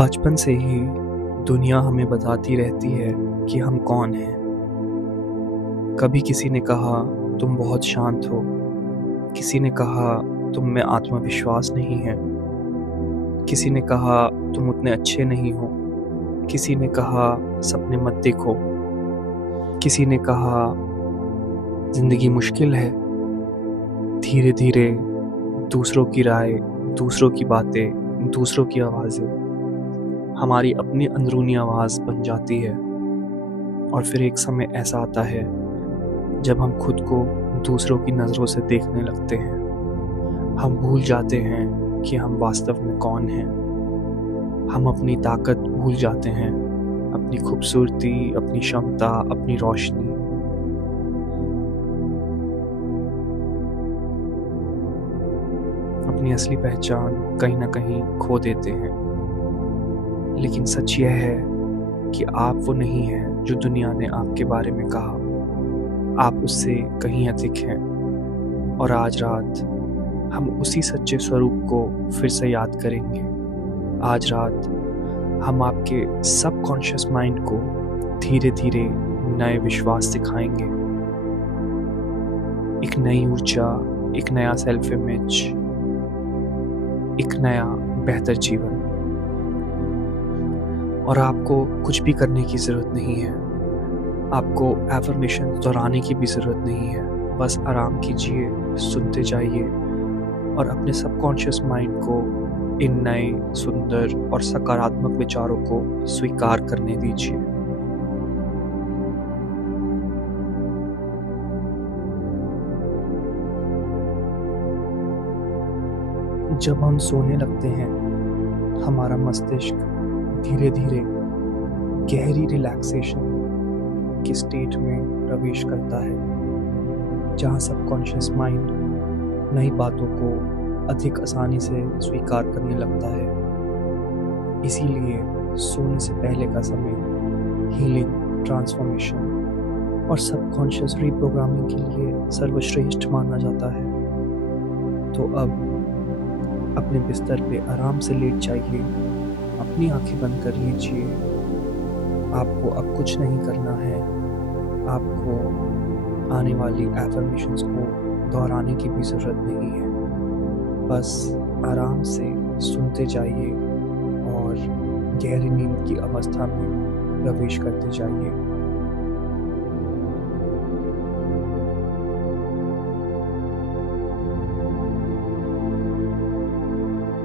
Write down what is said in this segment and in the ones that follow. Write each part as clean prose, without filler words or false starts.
बचपन से ही दुनिया हमें बताती रहती है कि हम कौन हैं। कभी किसी ने कहा तुम बहुत शांत हो, किसी ने कहा तुम में आत्मविश्वास नहीं है, किसी ने कहा तुम उतने अच्छे नहीं हो, किसी ने कहा सपने मत देखो, किसी ने कहा जिंदगी मुश्किल है। धीरे धीरे दूसरों की राय, दूसरों की बातें, दूसरों की आवाज़ें हमारी अपनी अंदरूनी आवाज़ बन जाती है। और फिर एक समय ऐसा आता है जब हम खुद को दूसरों की नज़रों से देखने लगते हैं। हम भूल जाते हैं कि हम वास्तव में कौन हैं। हम अपनी ताकत भूल जाते हैं, अपनी खूबसूरती, अपनी क्षमता, अपनी रोशनी। अपनी असली पहचान कहीं ना कहीं खो देते हैं। लेकिन सच यह है कि आप वो नहीं हैं जो दुनिया ने आपके बारे में कहा। आप उससे कहीं अधिक हैं। और आज रात हम उसी सच्चे स्वरूप को फिर से याद करेंगे। आज रात हम आपके सबकॉन्शियस माइंड को धीरे धीरे नए विश्वास सिखाएंगे। एक नई ऊर्जा, एक नया सेल्फ इमेज, एक नया बेहतर जीवन। और आपको कुछ भी करने की ज़रूरत नहीं है। आपको एफर्मेशन दोहराने की भी ज़रूरत नहीं है। बस आराम कीजिए, सुनते जाइए और अपने सबकॉन्शियस माइंड को इन नए, सुंदर और सकारात्मक विचारों को स्वीकार करने दीजिए। जब हम सोने लगते हैं, हमारा मस्तिष्क धीरे धीरे गहरी रिलैक्सेशन की स्टेट में प्रवेश करता है, जहाँ सबकॉन्शियस माइंड नई बातों को अधिक आसानी से स्वीकार करने लगता है। इसीलिए सोने से पहले का समय हीलिंग, ट्रांसफॉर्मेशन और सबकॉन्शियस रीप्रोग्रामिंग के लिए सर्वश्रेष्ठ माना जाता है। तो अब अपने बिस्तर पे आराम से लेट जाइए, अपनी आंखें बंद कर लीजिए। आपको अब कुछ नहीं करना है। आपको आने वाली एफर्मेशंस को दोहराने की भी ज़रूरत नहीं है। बस आराम से सुनते जाइए और गहरी नींद की अवस्था में प्रवेश करते जाइए।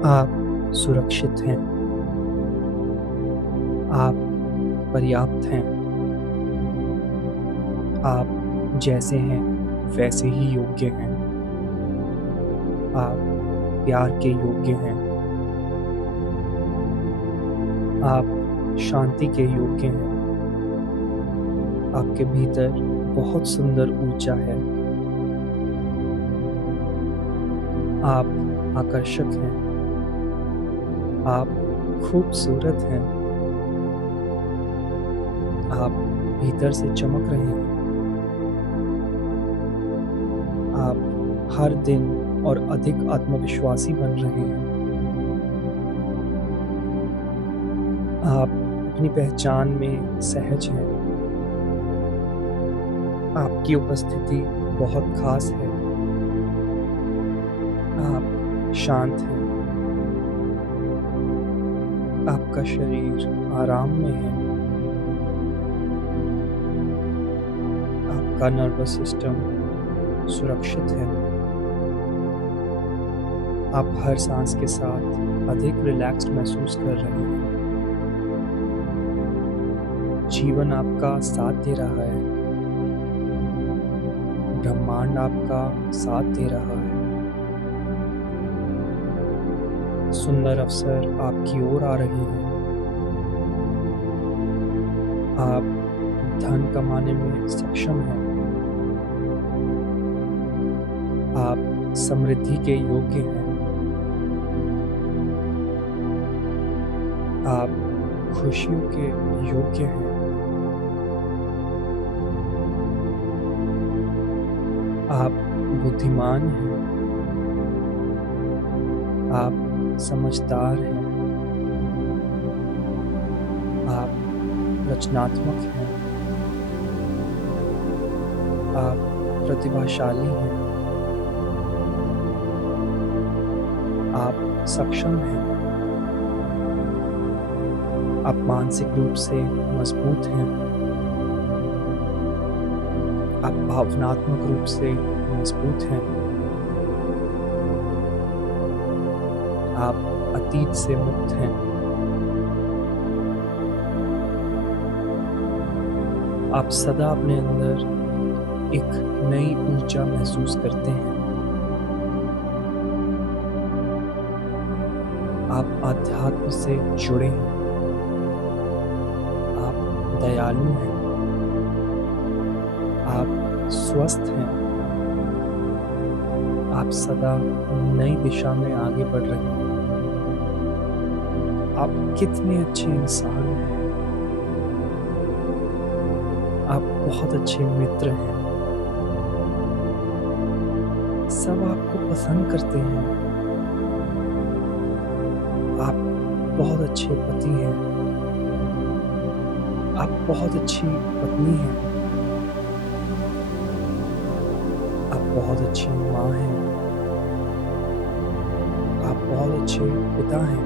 आप सुरक्षित हैं। आप पर्याप्त हैं। आप जैसे हैं वैसे ही योग्य हैं। आप प्यार के योग्य हैं। आप शांति के योग्य हैं। आपके भीतर बहुत सुंदर ऊर्जा है। आप आकर्षक हैं। आप खूबसूरत हैं। आप भीतर से चमक रहे हैं। आप हर दिन और अधिक आत्मविश्वासी बन रहे हैं। आप अपनी पहचान में सहज हैं। आपकी उपस्थिति बहुत खास है। आप शांत हैं। आपका शरीर आराम में है। आपका नर्वस सिस्टम सुरक्षित है। आप हर सांस के साथ अधिक रिलैक्स्ड महसूस कर रहे हैं। जीवन आपका साथ दे रहा है। ब्रह्मांड आपका साथ दे रहा है। सुंदर अवसर आपकी ओर आ रहे हैं। आप धन कमाने में सक्षम हैं। आप समृद्धि के योग्य हैं। आप खुशियों के योग्य हैं। आप बुद्धिमान हैं। आप समझदार हैं। रचनात्मक हैं, आप प्रतिभाशाली हैं, आप सक्षम हैं, आप मानसिक रूप से मजबूत हैं, आप भावनात्मक रूप से मजबूत हैं, आप अतीत से मुक्त हैं, आप सदा अपने अंदर एक नई ऊर्जा महसूस करते हैं, आप आध्यात्म से जुड़े हैं, आप दयालु हैं, आप स्वस्थ हैं, आप सदा नई दिशा में आगे बढ़ रहे हैं। आप कितने अच्छे इंसान हैं, आप बहुत अच्छे मित्र हैं, सब आपको पसंद करते हैं, आप बहुत अच्छे पति हैं, आप बहुत अच्छी पत्नी हैं, आप बहुत अच्छी माँ हैं, आप बहुत अच्छे पिता हैं,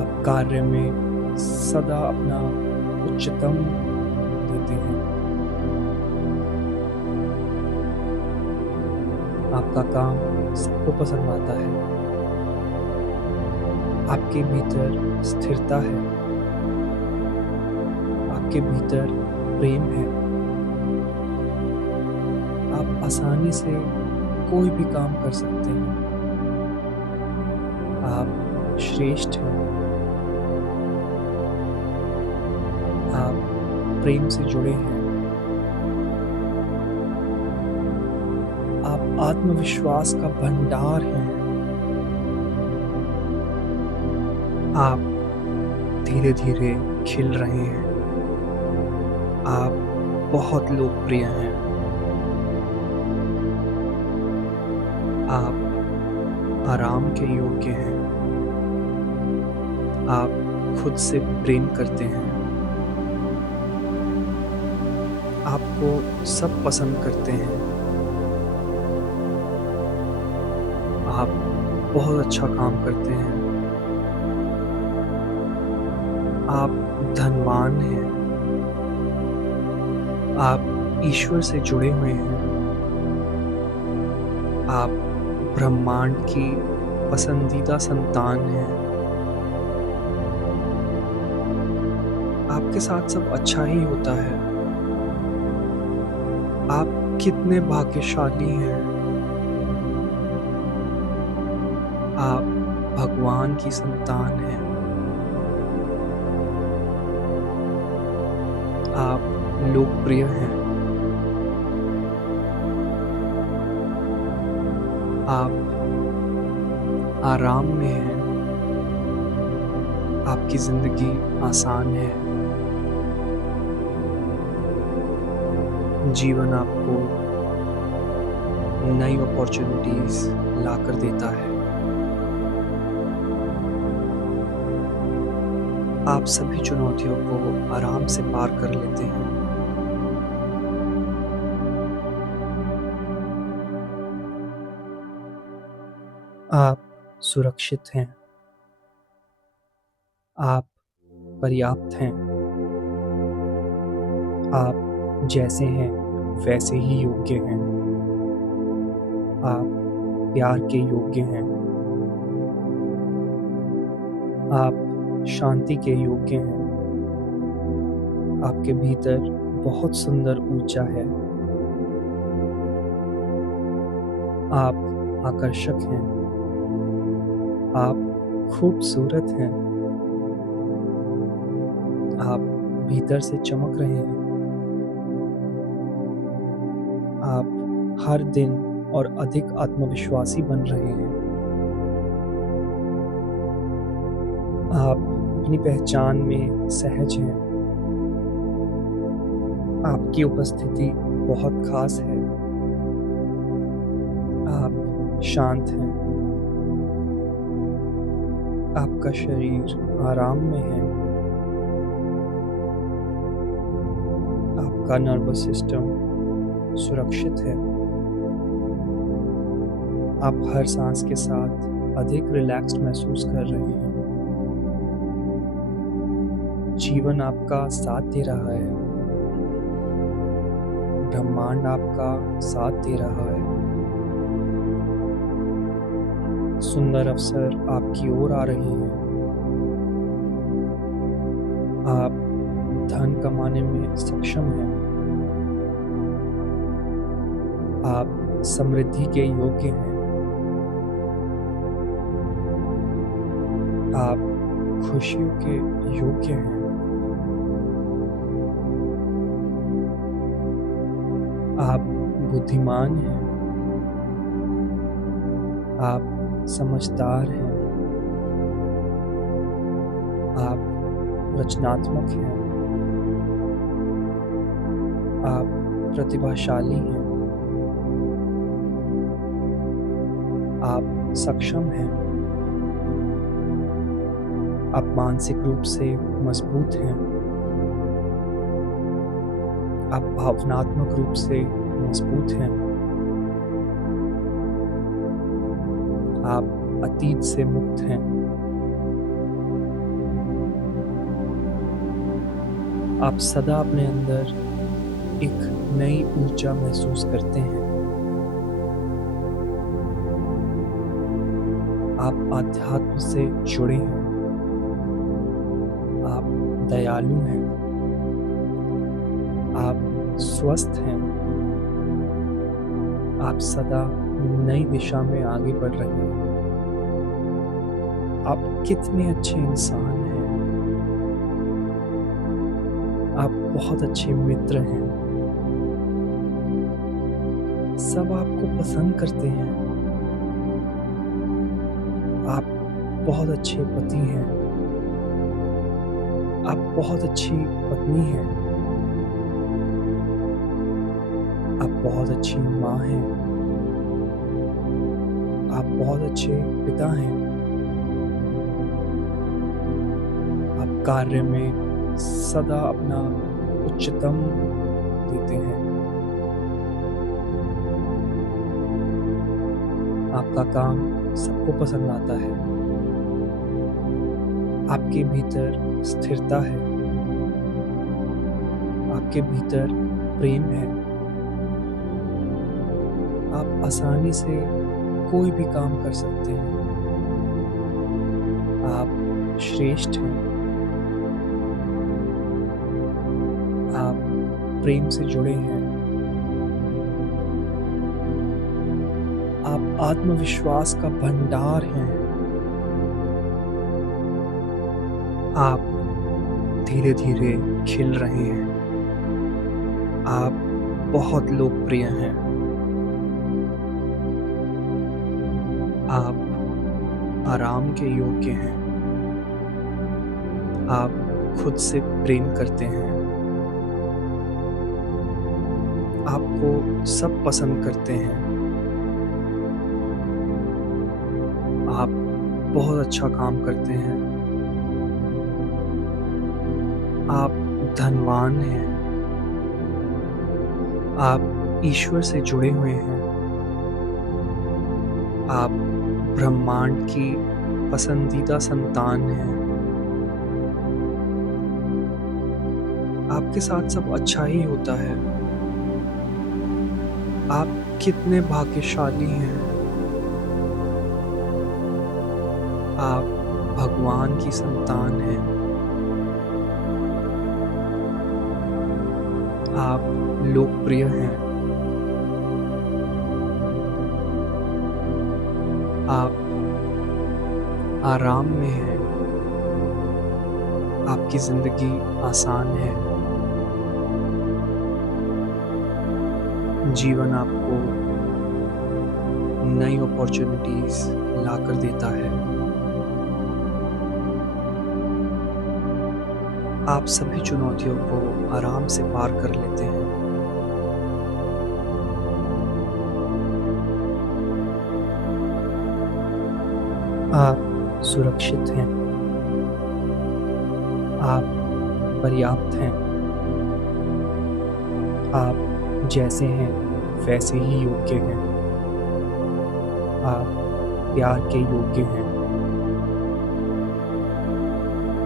आप कार्य में सदा अपना उच्चतम देते हैं, आपका काम सबको पसंद आता है, आपके भीतर स्थिरता है, आपके भीतर प्रेम है, आप आसानी से कोई भी काम कर सकते हैं, आप श्रेष्ठ हैं, आप प्रेम से जुड़े हैं, आप आत्मविश्वास का भंडार हैं, आप धीरे धीरे खिल रहे हैं, आप बहुत लोकप्रिय हैं, आप आराम के योग्य हैं, आप खुद से प्रेम करते हैं, आपको सब पसंद करते हैं, आप बहुत अच्छा काम करते हैं, आप धनवान हैं, आप ईश्वर से जुड़े हुए हैं, आप ब्रह्मांड की पसंदीदा संतान हैं, आपके साथ सब अच्छा ही होता है, आप कितने भाग्यशाली हैं, आप भगवान की संतान हैं, आप लोकप्रिय हैं, आप आराम में हैं, आपकी ज़िंदगी आसान है, जीवन आपको नई अपॉर्चुनिटीज़ लाकर देता है, आप सभी चुनौतियों को आराम से पार कर लेते हैं, आप सुरक्षित हैं, आप पर्याप्त हैं, आप जैसे हैं वैसे ही योग्य हैं, आप प्यार के योग्य हैं, आप शांति के योग्य हैं, आपके भीतर बहुत सुंदर ऊर्जा है, आप आकर्षक हैं, आप खूबसूरत हैं, आप भीतर से चमक रहे हैं, आप हर दिन और अधिक आत्मविश्वासी बन रहे हैं, आप अपनी पहचान में सहज हैं, आपकी उपस्थिति बहुत खास है, आप शांत हैं, आपका शरीर आराम में हैं। आपका नर्वस सिस्टम सुरक्षित है। आप हर सांस के साथ अधिक रिलैक्स्ड महसूस कर रहे हैं। जीवन आपका साथ दे रहा है। ब्रह्मांड आपका साथ दे रहा है। सुंदर अवसर आपकी ओर आ रहे हैं। आप धन कमाने में सक्षम हैं। आप समृद्धि के योग्य हैं। आप खुशियों के योग्य हैं। आप बुद्धिमान हैं। आप समझदार हैं। आप रचनात्मक हैं। आप प्रतिभाशाली हैं। आप सक्षम हैं। आप मानसिक रूप से मजबूत हैं। आप भावनात्मक रूप से मजबूत हैं। आप अतीत से मुक्त हैं। आप सदा अपने अंदर एक नई ऊर्जा महसूस करते हैं। आप आध्यात्म से जुड़े हैं। आप दयालु हैं। आप स्वस्थ हैं। आप सदा नई दिशा में आगे बढ़ रहे हैं। आप कितने अच्छे इंसान हैं। आप बहुत अच्छे मित्र हैं। सब आपको पसंद करते हैं। आप बहुत अच्छे पति हैं। आप बहुत अच्छी पत्नी हैं। आप बहुत अच्छी माँ हैं। आप बहुत अच्छे पिता हैं। आप कार्य में सदा अपना उच्चतम देते हैं। आपका काम सबको पसंद आता है। आपके भीतर स्थिरता है। आपके भीतर प्रेम है। आप आसानी से कोई भी काम कर सकते हैं। आप श्रेष्ठ हैं। आप प्रेम से जुड़े हैं। आप आत्मविश्वास का भंडार हैं। आप धीरे धीरे खिल रहे हैं। आप बहुत लोकप्रिय हैं। आप आराम के योग्य हैं। आप खुद से प्रेम करते हैं। आपको सब पसंद करते हैं। आप बहुत अच्छा काम करते हैं। आप धनवान हैं। आप ईश्वर से जुड़े हुए हैं। आप ब्रह्मांड की पसंदीदा संतान हैं। आपके साथ सब अच्छा ही होता है। आप कितने भाग्यशाली हैं। आप भगवान की संतान हैं। आप लोकप्रिय हैं। आप आराम में हैं। आपकी जिंदगी आसान है। जीवन आपको नई अपॉर्चुनिटीज लाकर देता है। आप सभी चुनौतियों को आराम से पार कर लेते हैं। आप सुरक्षित हैं। आप पर्याप्त हैं। आप जैसे हैं वैसे ही योग्य हैं। आप प्यार के योग्य हैं।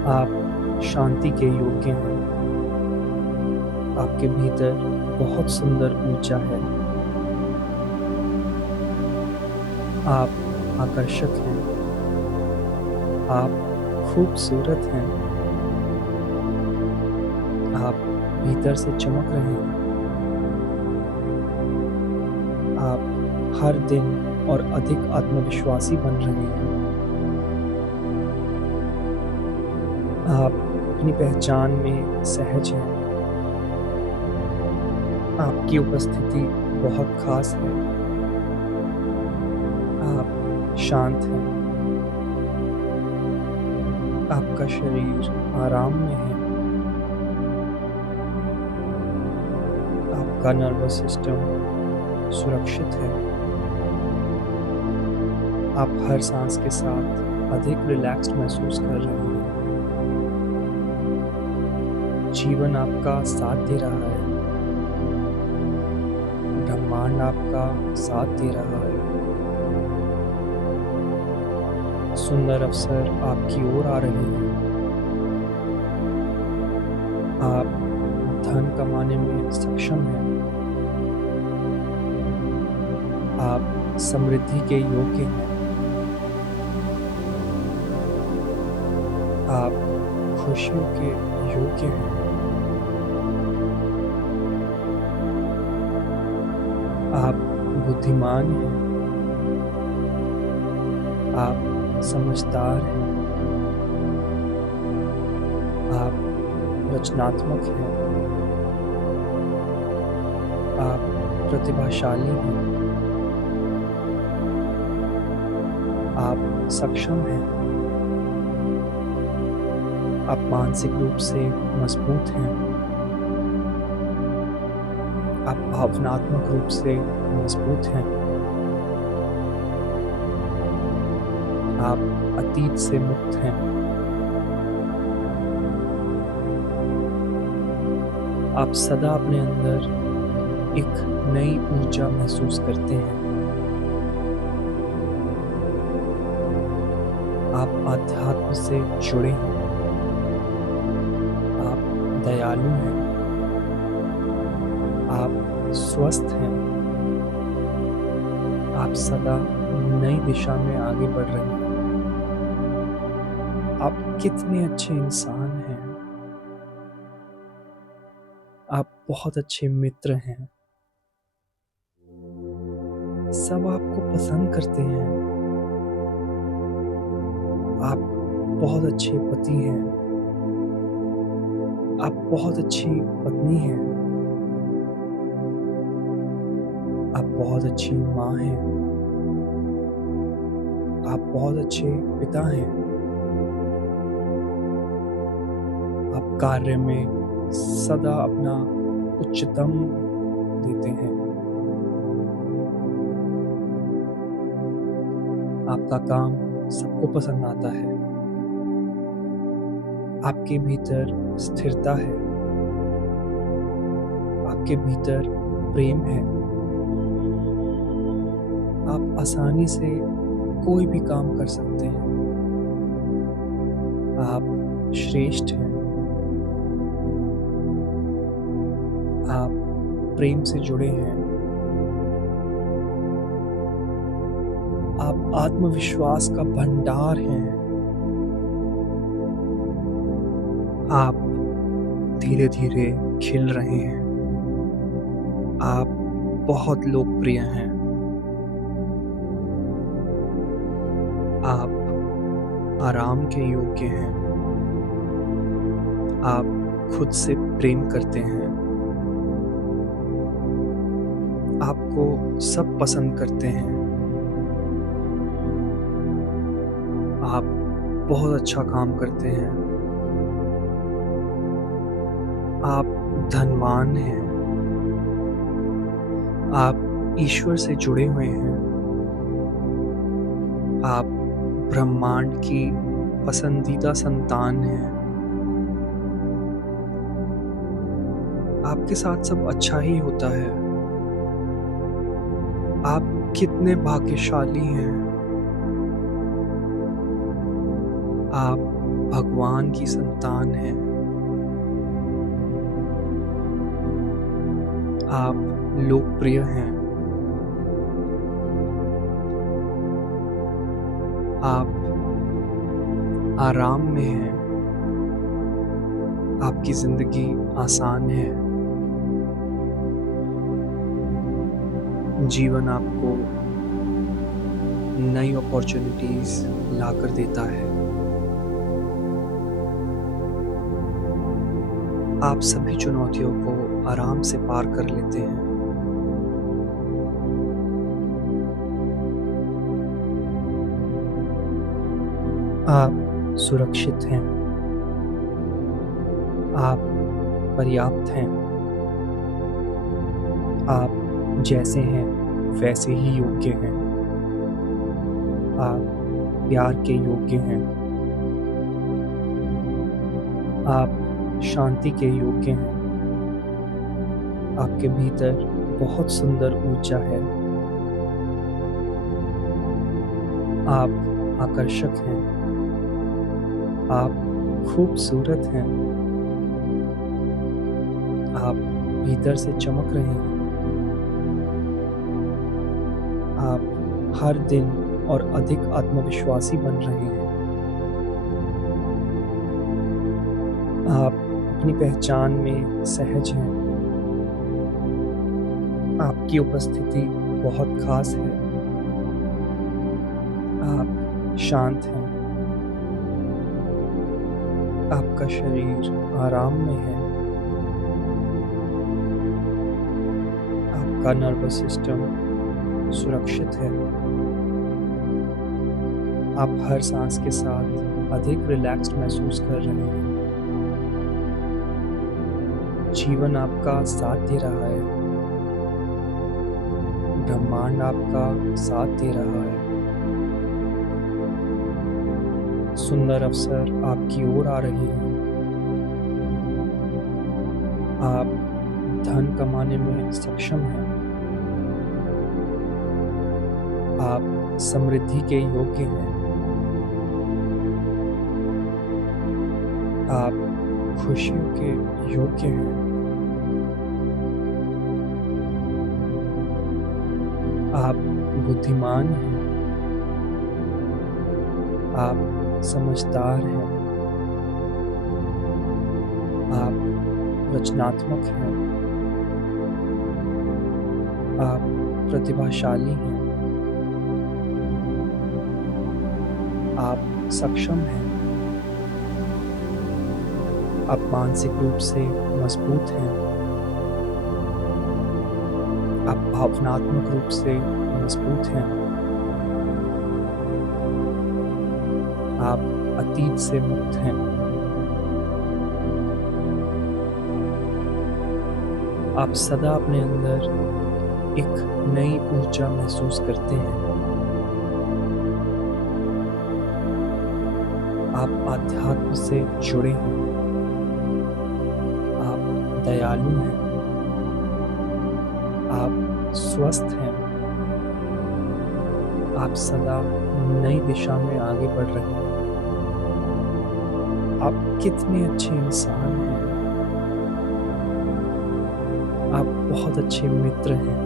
आप शांति के योग्य हैं। आपके भीतर बहुत सुंदर ऊर्जा है। आप आकर्षक हैं। आप खूबसूरत हैं। आप भीतर से चमक रहे हैं। आप हर दिन और अधिक आत्मविश्वासी बन रहे हैं। आप अपनी पहचान में सहज हैं। आपकी उपस्थिति बहुत खास है। आप शांत हैं। आपका शरीर आराम में है। आपका नर्वस सिस्टम सुरक्षित है। आप हर सांस के साथ अधिक रिलैक्स्ड महसूस कर रहे हैं। जीवन आपका साथ दे रहा है। ब्रह्मांड आपका साथ दे रहा है। सुंदर अवसर आपकी ओर आ रहे हैं। आप धन कमाने में सक्षम हैं। आप समृद्धि के योग्य हैं। आप खुशियों के योग्य हैं। आप बुद्धिमान हैं। आप समझदार हैं। आप रचनात्मक हैं। आप प्रतिभाशाली हैं। आप सक्षम हैं। आप मानसिक रूप से मजबूत हैं। आप भावनात्मक रूप से मजबूत हैं। आप अतीत से मुक्त हैं। आप सदा अपने अंदर एक नई ऊर्जा महसूस करते हैं। आप आध्यात्म से जुड़े हैं। आप दयालु हैं। आप स्वस्थ हैं। आप सदा नई दिशा में आगे बढ़ रहे हैं। आप कितने अच्छे इंसान हैं। आप बहुत अच्छे मित्र हैं। सब आपको पसंद करते हैं। आप बहुत अच्छे पति हैं। आप बहुत अच्छी पत्नी हैं। आप बहुत अच्छी माँ हैं। आप बहुत अच्छे पिता हैं। आप कार्य में सदा अपना उच्चतम देते हैं। आपका काम सबको पसंद आता है। आपके भीतर स्थिरता है। आपके भीतर प्रेम है। आप आसानी से कोई भी काम कर सकते हैं। आप श्रेष्ठ हैं। आप प्रेम से जुड़े हैं। आप आत्मविश्वास का भंडार हैं। आप धीरे धीरे खिल रहे हैं। आप बहुत लोकप्रिय हैं। आप आराम के योग्य हैं। आप खुद से प्रेम करते हैं। आपको सब पसंद करते हैं। आप बहुत अच्छा काम करते हैं। आप धनवान हैं। आप ईश्वर से जुड़े हुए हैं। आप ब्रह्मांड की पसंदीदा संतान हैं। आपके साथ सब अच्छा ही होता है। आप कितने भाग्यशाली हैं। आप भगवान की संतान हैं। आप लोकप्रिय हैं। आप आराम में हैं। आपकी ज़िंदगी आसान है। जीवन आपको नई अपॉर्चुनिटीज़ लाकर देता है। आप सभी चुनौतियों को आराम से पार कर लेते हैं। आप सुरक्षित हैं। आप पर्याप्त हैं। आप जैसे हैं वैसे ही योग्य हैं। आप प्यार के योग्य हैं। आप शांति के योग्य हैं। आपके भीतर बहुत सुंदर ऊर्जा है। आप आकर्षक हैं। आप खूबसूरत हैं। आप भीतर से चमक रहे हैं। आप हर दिन और अधिक आत्मविश्वासी बन रहे हैं। आप अपनी पहचान में सहज हैं। आपकी उपस्थिति बहुत खास है। आप शांत हैं। आपका शरीर आराम में है। आपका नर्वस सिस्टम सुरक्षित है। आप हर सांस के साथ अधिक रिलैक्स्ड महसूस कर रहे हैं। जीवन आपका साथ दे रहा है। ब्रह्मांड आपका साथ दे रहा है। सुंदर अवसर आपकी ओर आ रहे हैं। आप धन कमाने में सक्षम हैं। आप समृद्धि के योग्य हैं। आप खुशियों के योग्य हैं। आप बुद्धिमान हैं। आप समझदार हैं। आप रचनात्मक हैं। आप प्रतिभाशाली हैं। आप सक्षम हैं। आप मानसिक रूप से मजबूत हैं। आप भावनात्मक रूप से मजबूत हैं। आप अतीत से मुक्त हैं। आप सदा अपने अंदर एक नई ऊर्जा महसूस करते हैं। आप आध्यात्म से जुड़े हैं। आप दयालु हैं। आप स्वस्थ हैं। आप सदा नई दिशा में आगे बढ़ रहे हैं। आप कितने अच्छे इंसान हैं। आप बहुत अच्छे मित्र हैं।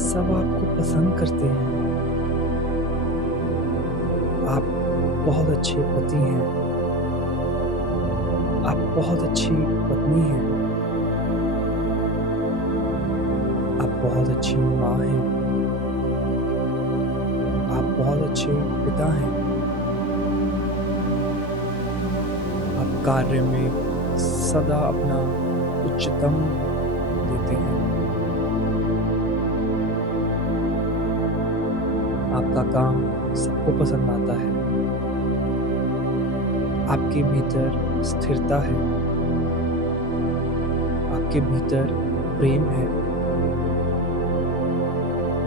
सब आपको पसंद करते हैं। आप बहुत अच्छे पति हैं। आप बहुत अच्छी पत्नी हैं। आप बहुत अच्छी माँ हैं। आप बहुत अच्छे पिता हैं। आप कार्य में सदा अपना उच्चतम देते हैं। आपका काम सबको पसंद आता है। आपके भीतर स्थिरता है। आपके भीतर प्रेम है।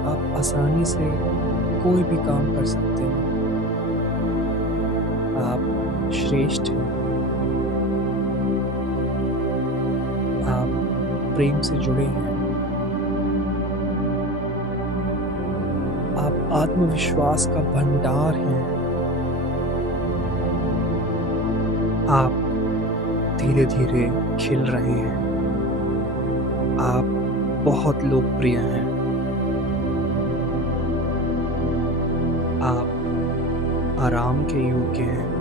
आप आसानी से कोई भी काम कर सकते हैं। आप श्रेष्ठ हैं। प्रेम से जुड़े हैं। आप आत्मविश्वास का भंडार हैं। आप धीरे-धीरे खिल रहे हैं। आप बहुत लोकप्रिय हैं। आप आराम के योग्य हैं।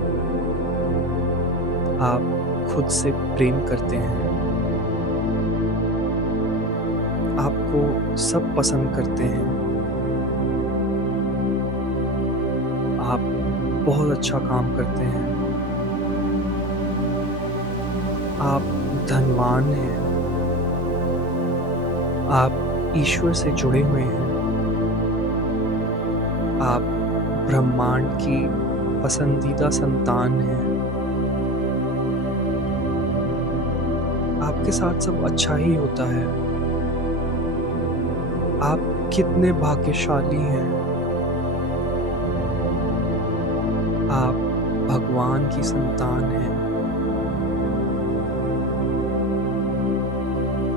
आप खुद से प्रेम करते हैं। आपको सब पसंद करते हैं। आप बहुत अच्छा काम करते हैं। आप धनवान हैं। आप ईश्वर से जुड़े हुए हैं। आप ब्रह्मांड की पसंदीदा संतान हैं। आपके साथ सब अच्छा ही होता है। आप कितने भाग्यशाली हैं। आप भगवान की संतान हैं।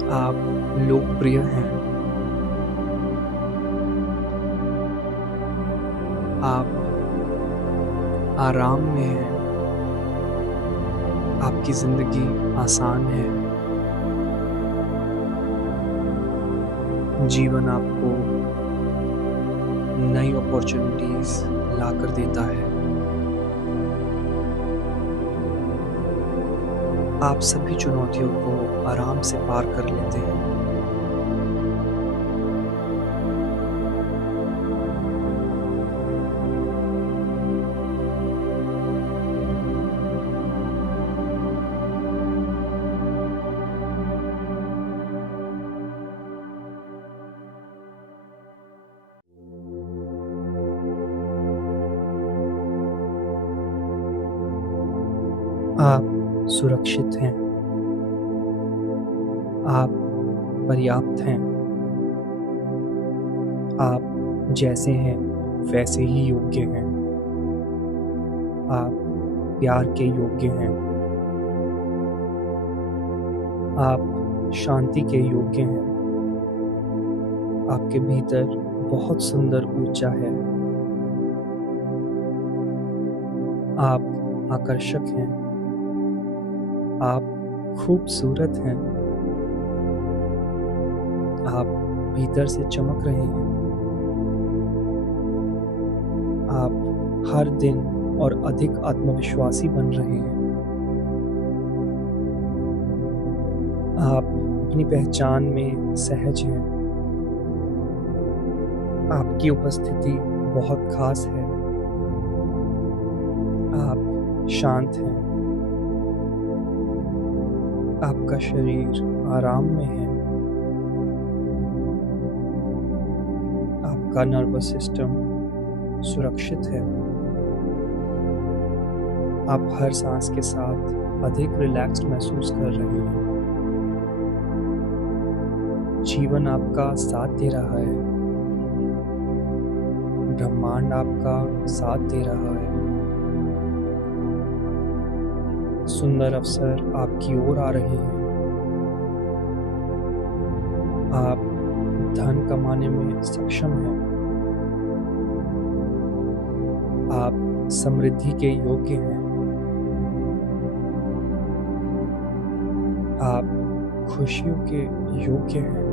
आप लोकप्रिय हैं। आप आराम में हैं। आपकी ज़िंदगी आसान है। जीवन आपको नई अपॉर्चुनिटीज़ लाकर देता है। आप सभी चुनौतियों को आराम से पार कर लेते हैं। आप सुरक्षित हैं। आप पर्याप्त हैं। आप जैसे हैं वैसे ही योग्य हैं। आप प्यार के योग्य हैं। आप शांति के योग्य हैं। आपके भीतर बहुत सुंदर ऊर्जा है। आप आकर्षक हैं। आप खूबसूरत हैं। आप भीतर से चमक रहे हैं। आप हर दिन और अधिक आत्मविश्वासी बन रहे हैं। आप अपनी पहचान में सहज हैं। आपकी उपस्थिति बहुत खास है। आप शांत हैं। आपका शरीर आराम में है। आपका नर्वस सिस्टम सुरक्षित है। आप हर सांस के साथ अधिक रिलैक्स्ड महसूस कर रहे हैं। जीवन आपका साथ दे रहा है। ब्रह्मांड आपका साथ दे रहा है। सुंदर अवसर आपकी ओर आ रहे हैं। आप धन कमाने में सक्षम हैं। आप समृद्धि के योग्य हैं। आप खुशियों के योग्य हैं।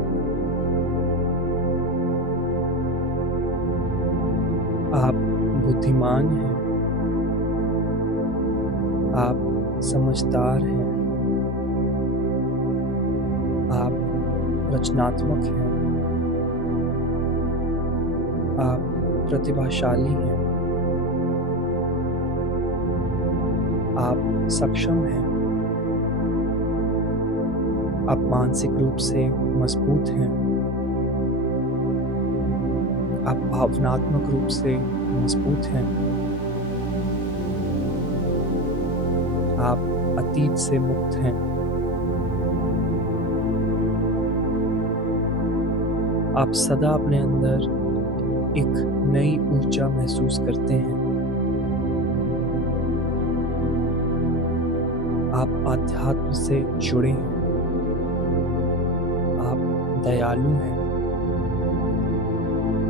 आप बुद्धिमान हैं। आप समझदार हैं। आप रचनात्मक हैं। आप प्रतिभाशाली हैं। आप सक्षम हैं। आप मानसिक रूप से मजबूत हैं। आप भावनात्मक रूप से मजबूत हैं। आप अतीत से मुक्त हैं। आप सदा अपने अंदर एक नई ऊर्जा महसूस करते हैं। आप आध्यात्म से जुड़े हैं। दयालु हैं,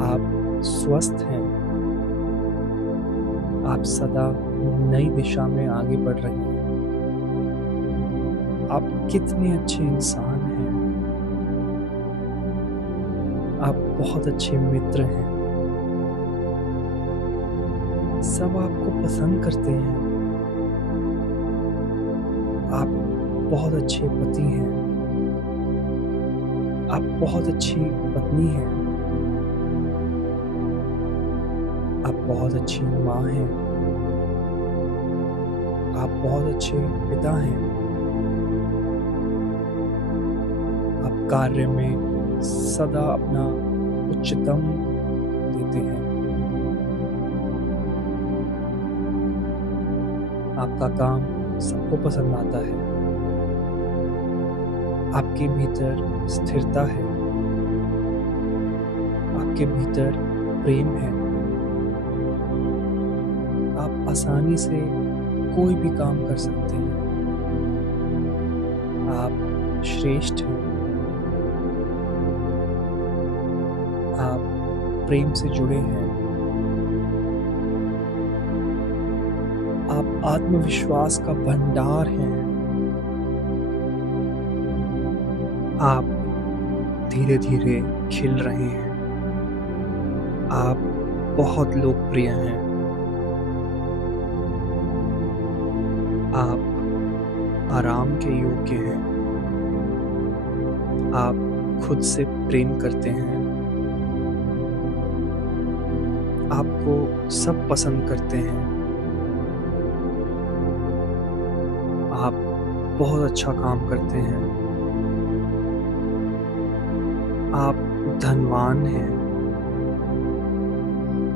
आप स्वस्थ हैं, आप सदा नई दिशा में आगे बढ़ रहे हैं। आप कितने अच्छे इंसान हैं, आप बहुत अच्छे मित्र हैं, सब आपको पसंद करते हैं, आप बहुत अच्छे पति हैं, आप बहुत अच्छी पत्नी हैं, आप बहुत अच्छी माँ हैं, आप बहुत अच्छे पिता हैं, आप कार्य में सदा अपना उच्चतम देते हैं, आपका काम सबको पसंद आता है, आपके भीतर स्थिरता है, आपके भीतर प्रेम है, आप आसानी से कोई भी काम कर सकते हैं, आप श्रेष्ठ हैं, आप प्रेम से जुड़े हैं, आप आत्मविश्वास का भंडार हैं, आप धीरे धीरे खिल रहे हैं, आप बहुत लोकप्रिय हैं, आप आराम के योग्य हैं, आप खुद से प्रेम करते हैं, आपको सब पसंद करते हैं, आप बहुत अच्छा काम करते हैं, आप धनवान हैं,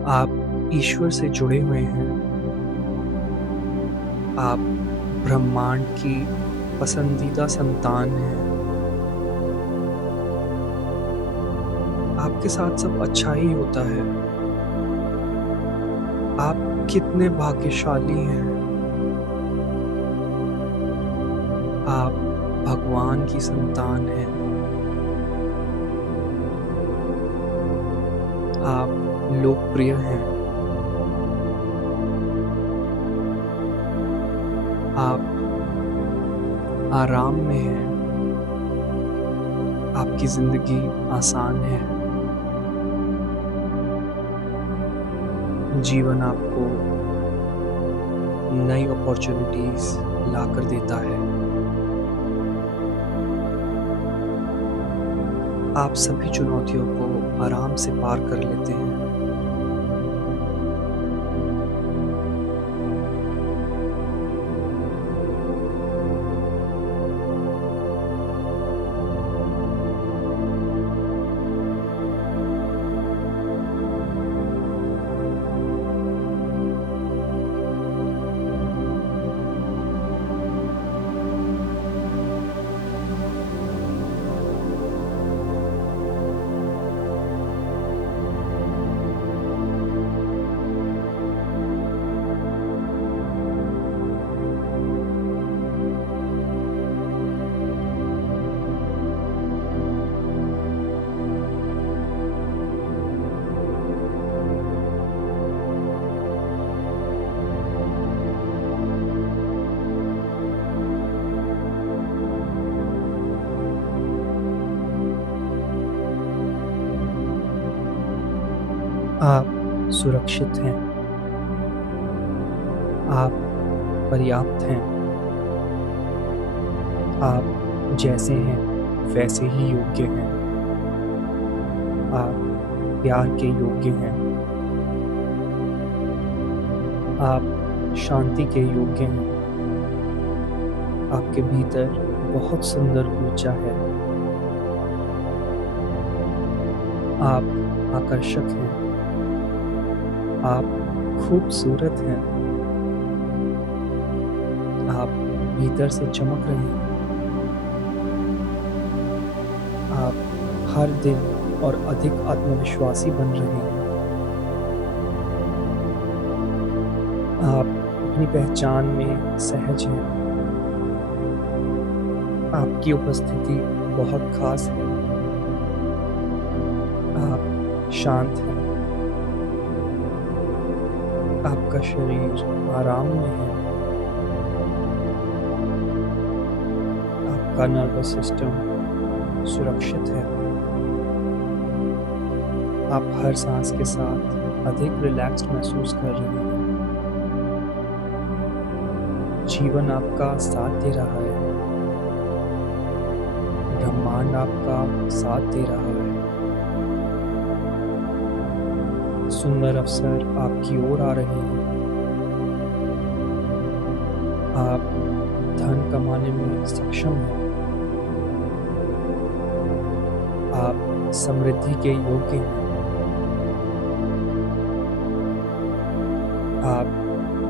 आप ईश्वर से जुड़े हुए हैं, आप ब्रह्मांड की पसंदीदा संतान हैं, आपके साथ सब अच्छा ही होता है, आप कितने भाग्यशाली हैं, आप भगवान की संतान हैं, आप लोकप्रिय हैं, आप आराम में हैं, आपकी ज़िंदगी आसान है, जीवन आपको नई अपॉर्चुनिटीज़ लाकर देता है, आप सभी चुनौतियों को आराम से पार कर लेते हैं, आप सुरक्षित हैं, आप पर्याप्त हैं, आप जैसे हैं वैसे ही योग्य हैं, आप प्यार के योग्य हैं, आप शांति के योग्य हैं, आपके भीतर बहुत सुंदर ऊर्जा है, आप आकर्षक हैं, आप खूबसूरत हैं, आप भीतर से चमक रहे हैं, आप हर दिन और अधिक आत्मविश्वासी बन रहे हैं, आप अपनी पहचान में सहज हैं, आपकी उपस्थिति बहुत खास है, शांत है। आपका शरीर आराम में है। आपका नर्वस सिस्टम सुरक्षित है। आप हर सांस के साथ अधिक रिलैक्स्ड महसूस कर रहे हैं। जीवन आपका साथ दे रहा है। ब्रह्मांड आपका साथ दे रहा है। सुंदर अवसर आपकी ओर आ रहे हैं। आप धन कमाने में सक्षम हैं। आप समृद्धि के योग्य हैं। आप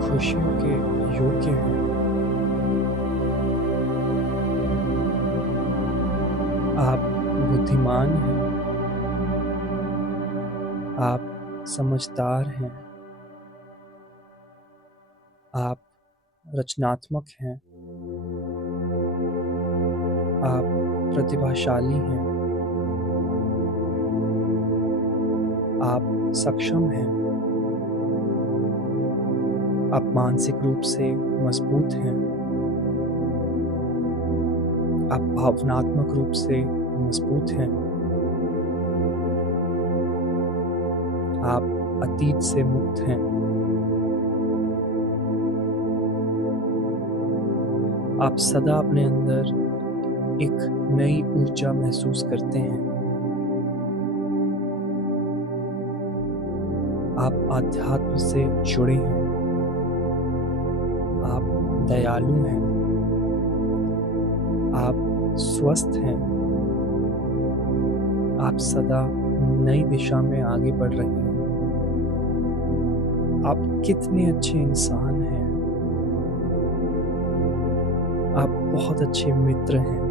खुशियों के योग्य हैं। आप बुद्धिमान हैं। आप समझदार हैं। आप रचनात्मक हैं। आप प्रतिभाशाली हैं। आप सक्षम हैं। आप मानसिक रूप से मजबूत हैं। आप भावनात्मक रूप से मजबूत हैं। आप अतीत से मुक्त हैं। आप सदा अपने अंदर एक नई ऊर्जा महसूस करते हैं। आप आध्यात्म से जुड़े हैं। आप दयालु हैं। आप स्वस्थ हैं। आप सदा नई दिशा में आगे बढ़ रहे हैं। आप कितने अच्छे इंसान हैं। आप बहुत अच्छे मित्र हैं।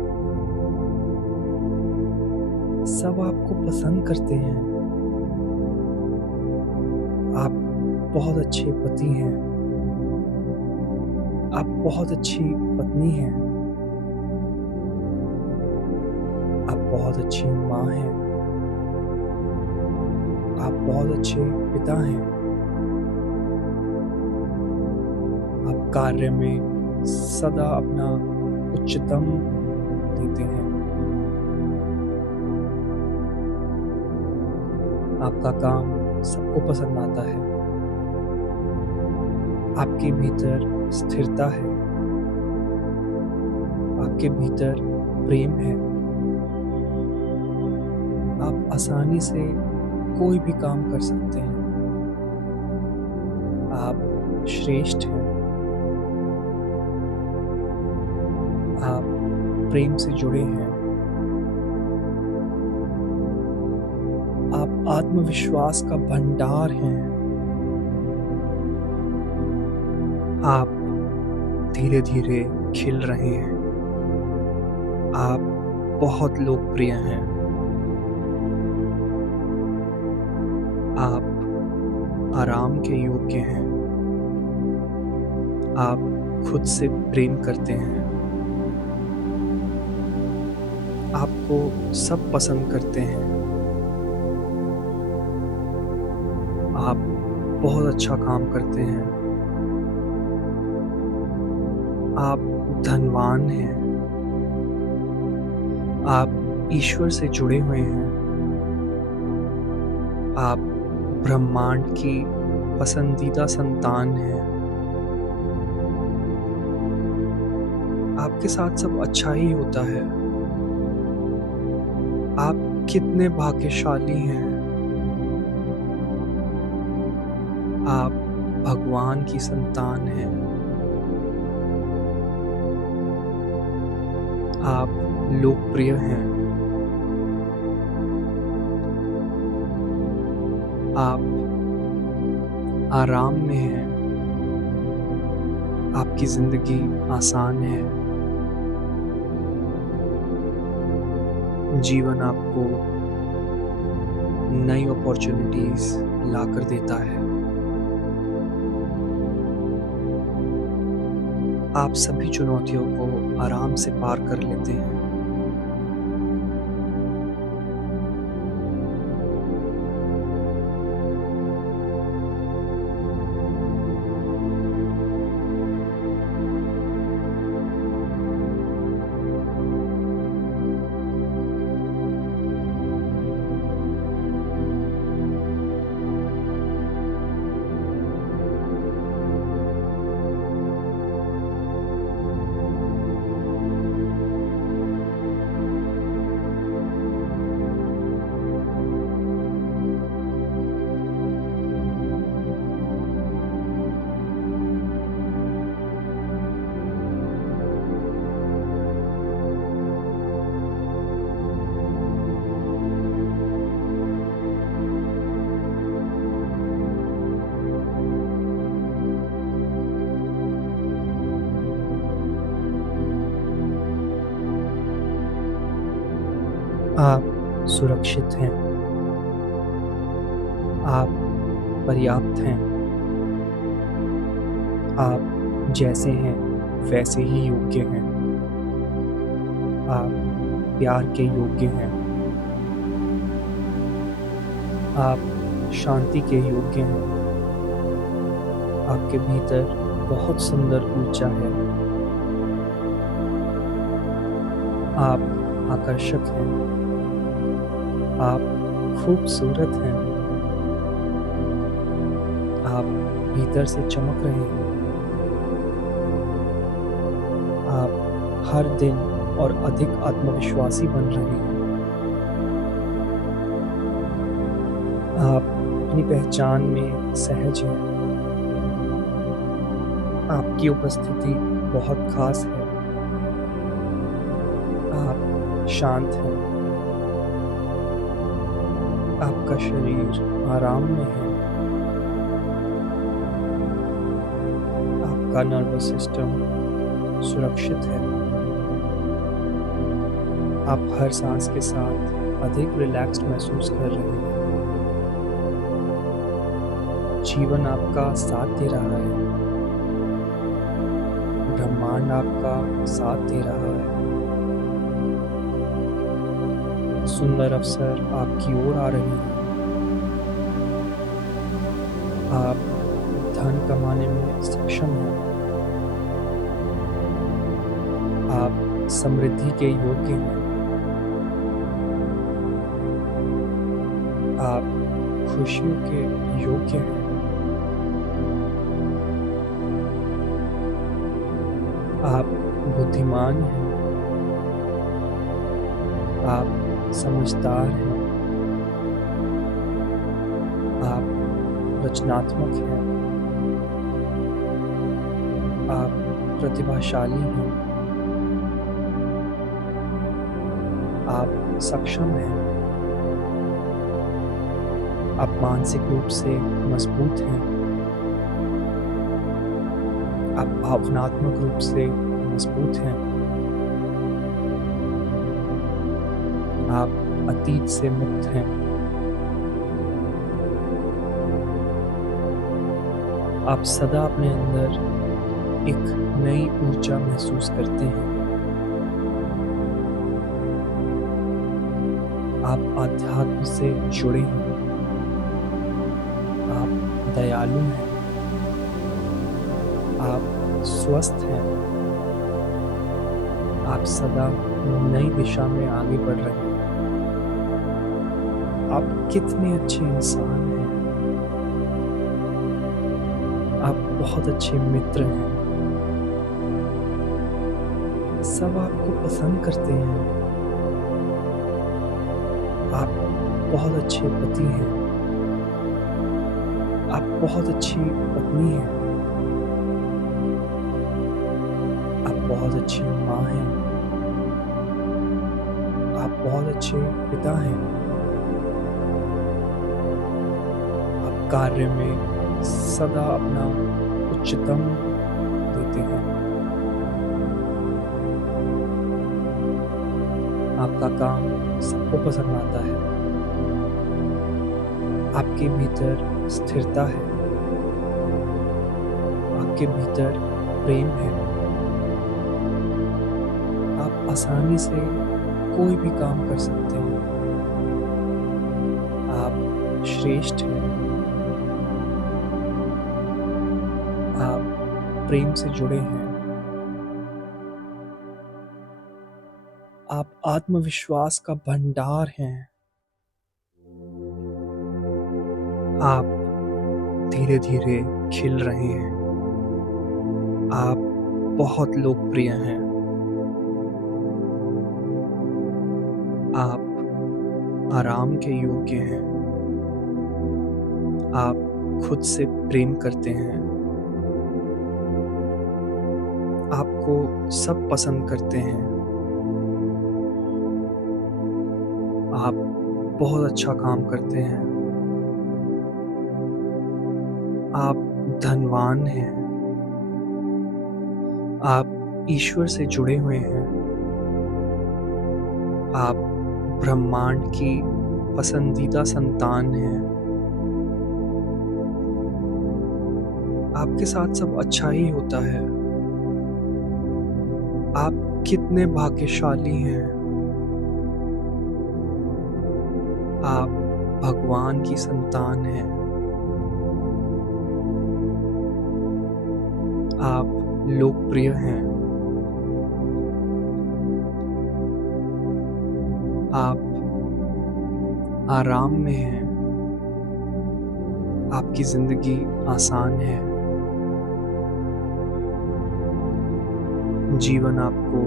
सब आपको पसंद करते हैं। आप बहुत अच्छे पति हैं। आप बहुत अच्छी पत्नी हैं। आप बहुत अच्छी माँ हैं। आप बहुत अच्छे पिता हैं। आप कार्य में सदा अपना उच्चतम देते हैं। आपका काम सबको पसंद आता है। आपके भीतर स्थिरता है। आपके भीतर प्रेम है। आप आसानी से कोई भी काम कर सकते हैं। आप श्रेष्ठ हैं। आप प्रेम से जुड़े हैं। आप आत्मविश्वास का भंडार हैं। आप धीरे धीरे खिल रहे हैं। आप बहुत लोकप्रिय हैं। आप आराम के योग्य हैं। आप खुद से प्रेम करते हैं। आपको सब पसंद करते हैं। आप बहुत अच्छा काम करते हैं। आप धनवान हैं। आप ईश्वर से जुड़े हुए हैं। आप ब्रह्मांड की पसंदीदा संतान हैं। आपके साथ सब अच्छा ही होता है। आप कितने भाग्यशाली हैं। आप भगवान की संतान हैं। आप लोकप्रिय हैं। आप आराम में हैं। आपकी जिंदगी आसान है। जीवन आपको नई अपॉर्चुनिटीज लाकर देता है। आप सभी चुनौतियों को आराम से पार कर लेते हैं। आप सुरक्षित हैं। आप पर्याप्त हैं। आप जैसे हैं वैसे ही योग्य हैं। आप प्यार के योग्य हैं। आप शांति के योग्य हैं। आपके भीतर बहुत सुंदर ऊर्जा है। आप आकर्षक हैं। आप खूबसूरत हैं। आप भीतर से चमक रहे हैं। आप हर दिन और अधिक आत्मविश्वासी बन रहे हैं। आप अपनी पहचान में सहज हैं। आपकी उपस्थिति बहुत खास है। आप शांत हैं। आपका शरीर आराम में है। आपका नर्वस सिस्टम सुरक्षित है। आप हर सांस के साथ अधिक रिलैक्स्ड महसूस कर रहे हैं। जीवन आपका साथ दे रहा है। ब्रह्मांड आपका साथ दे रहा है। सुंदर अवसर आपकी ओर आ रहे हैं। आप धन कमाने में सक्षम हैं। आप समृद्धि के योग्य हैं। आप खुशियों के योग्य हैं। आप बुद्धिमान हैं। आप समझदार हैं। आप रचनात्मक हैं। आप प्रतिभाशाली हैं। आप सक्षम हैं। आप मानसिक रूप से मजबूत हैं। आप भावनात्मक रूप से मजबूत हैं। आप अतीत से मुक्त हैं। आप सदा अपने अंदर एक नई ऊर्जा महसूस करते हैं। आप आध्यात्म से जुड़े हैं। आप दयालु हैं। आप स्वस्थ हैं। आप सदा नई दिशा में आगे बढ़ रहे हैं। आप कितने अच्छे इंसान हैं। आप बहुत अच्छे मित्र हैं। सब आपको पसंद करते हैं। आप बहुत अच्छे पति हैं। आप बहुत अच्छी पत्नी हैं। आप बहुत अच्छी माँ हैं। आप बहुत अच्छे पिता हैं। आप कार्य में सदा अपना उच्चतम देते हैं। आपका काम सबको पसंद आता है। आपके भीतर स्थिरता है। आपके भीतर प्रेम है। आप आसानी से कोई भी काम कर सकते हैं। आप श्रेष्ठ हैं। आप प्रेम से जुड़े हैं। आप आत्मविश्वास का भंडार हैं। आप धीरे धीरे खिल रहे हैं। आप बहुत लोकप्रिय हैं। आप आराम के योग्य हैं। आप खुद से प्रेम करते हैं। आपको सब पसंद करते हैं। आप बहुत अच्छा काम करते हैं। आप धनवान हैं। आप ईश्वर से जुड़े हुए हैं। आप ब्रह्मांड की पसंदीदा संतान हैं। आपके साथ सब अच्छा ही होता है। आप कितने भाग्यशाली हैं। आप भगवान की संतान हैं। आप लोकप्रिय हैं। आप आराम में हैं। आपकी ज़िंदगी आसान है। जीवन आपको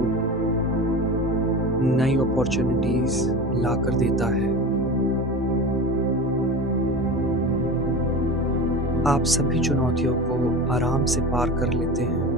नई अपॉर्चुनिटीज़ लाकर देता है। आप सभी चुनौतियों को आराम से पार कर लेते हैं।